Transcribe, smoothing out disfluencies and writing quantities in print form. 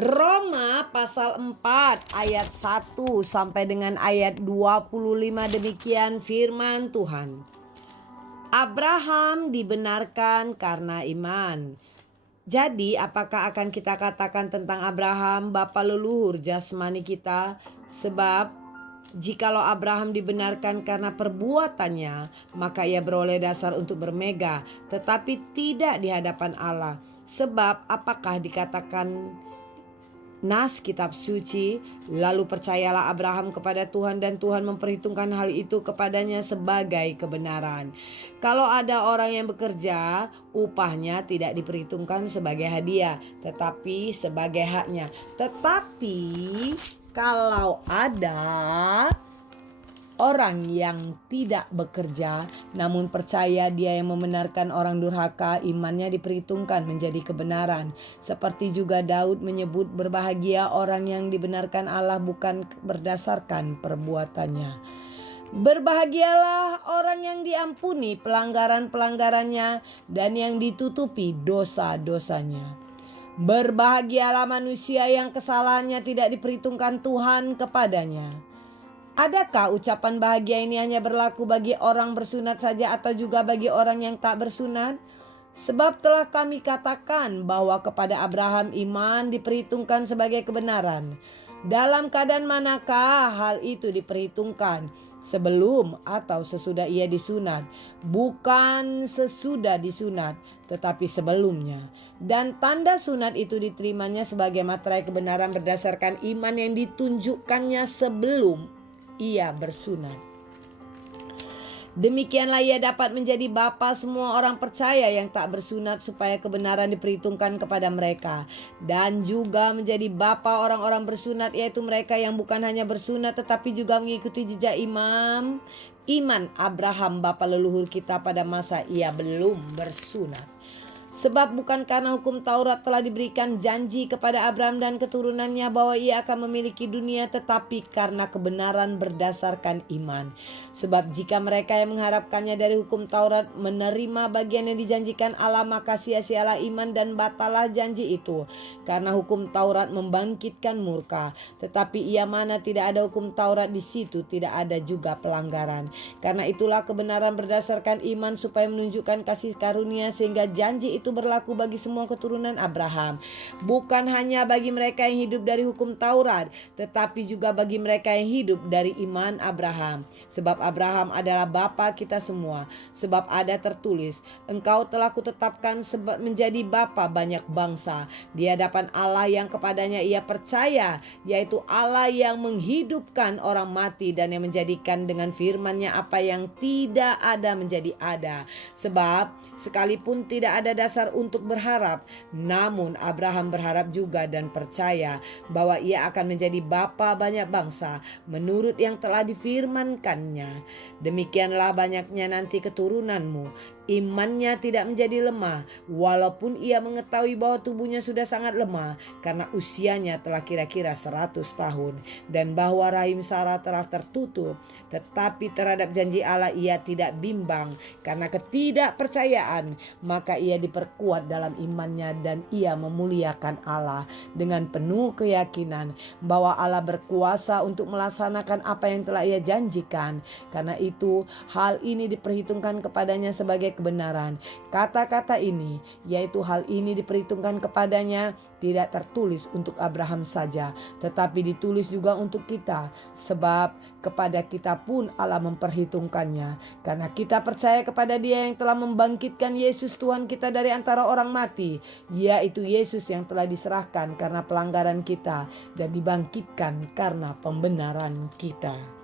Roma pasal 4 ayat 1 sampai dengan ayat 25, demikian firman Tuhan. Abraham dibenarkan karena iman. Jadi apakah akan kita katakan tentang Abraham, bapa leluhur jasmani kita? Sebab jikalau Abraham dibenarkan karena perbuatannya, maka ia beroleh dasar untuk bermega, tetapi tidak di hadapan Allah. Sebab apakah dikatakan nas kitab suci, lalu percayalah Abraham kepada Tuhan dan Tuhan memperhitungkan hal itu kepadanya sebagai kebenaran. Kalau ada orang yang bekerja, upahnya tidak diperhitungkan sebagai hadiah, tetapi sebagai haknya. Tetapi kalau ada orang yang tidak bekerja namun percaya, dia yang membenarkan orang durhaka, imannya diperhitungkan menjadi kebenaran. Seperti juga Daud menyebut, berbahagia orang yang dibenarkan Allah bukan berdasarkan perbuatannya. Berbahagialah orang yang diampuni pelanggaran-pelanggarannya dan yang ditutupi dosa-dosanya. Berbahagialah manusia yang kesalahannya tidak diperhitungkan Tuhan kepadanya. Adakah ucapan bahagia ini hanya berlaku bagi orang bersunat saja atau juga bagi orang yang tak bersunat? Sebab telah kami katakan bahwa kepada Abraham iman diperhitungkan sebagai kebenaran. Dalam keadaan manakah hal itu diperhitungkan? Sebelum atau sesudah ia disunat? Bukan sesudah disunat, tetapi sebelumnya. Dan tanda sunat itu diterimanya sebagai materai kebenaran berdasarkan iman yang ditunjukkannya sebelum ia bersunat. Demikianlah ia dapat menjadi bapa semua orang percaya yang tak bersunat, supaya kebenaran diperhitungkan kepada mereka, dan juga menjadi bapa orang-orang bersunat, yaitu mereka yang bukan hanya bersunat tetapi juga mengikuti jejak iman Abraham bapa leluhur kita pada masa ia belum bersunat. Sebab bukan karena hukum Taurat telah diberikan janji kepada Abraham dan keturunannya bahwa ia akan memiliki dunia, tetapi karena kebenaran berdasarkan iman. Sebab jika mereka yang mengharapkannya dari hukum Taurat menerima bagian yang dijanjikan Allah, maka sia-sialah iman dan batalah janji itu. Karena hukum Taurat membangkitkan murka, tetapi ia mana tidak ada hukum Taurat, di situ tidak ada juga pelanggaran. Karena itulah kebenaran berdasarkan iman supaya menunjukkan kasih karunia, sehingga janji itu berlaku bagi semua keturunan Abraham, bukan hanya bagi mereka yang hidup dari hukum Taurat, tetapi juga bagi mereka yang hidup dari iman Abraham. Sebab Abraham adalah bapa kita semua. Sebab ada tertulis, engkau telah kutetapkan menjadi bapa banyak bangsa di hadapan Allah yang kepadanya ia percaya, yaitu Allah yang menghidupkan orang mati dan yang menjadikan dengan firman-Nya apa yang tidak ada menjadi ada. Sebab sekalipun tidak ada dasar untuk berharap, namun Abraham berharap juga dan percaya bahwa ia akan menjadi bapa banyak bangsa menurut yang telah difirmankannya. Demikianlah banyaknya nanti keturunanmu. Imannya tidak menjadi lemah, walaupun ia mengetahui bahwa tubuhnya sudah sangat lemah karena usianya telah kira-kira 100 tahun, dan bahwa rahim Sarah telah tertutup. Tetapi terhadap janji Allah ia tidak bimbang karena ketidakpercayaan, maka ia diperkuat dalam imannya dan ia memuliakan Allah dengan penuh keyakinan bahwa Allah berkuasa untuk melaksanakan apa yang telah ia janjikan. Karena itu hal ini diperhitungkan kepadanya sebagai kebenaran. Kata-kata ini, yaitu hal ini diperhitungkan kepadanya, tidak tertulis untuk Abraham saja, tetapi ditulis juga untuk kita, sebab kepada kita pun Allah memperhitungkannya, karena kita percaya kepada Dia yang telah membangkitkan Yesus Tuhan kita dari antara orang mati, yaitu Yesus yang telah diserahkan karena pelanggaran kita dan dibangkitkan karena pembenaran kita.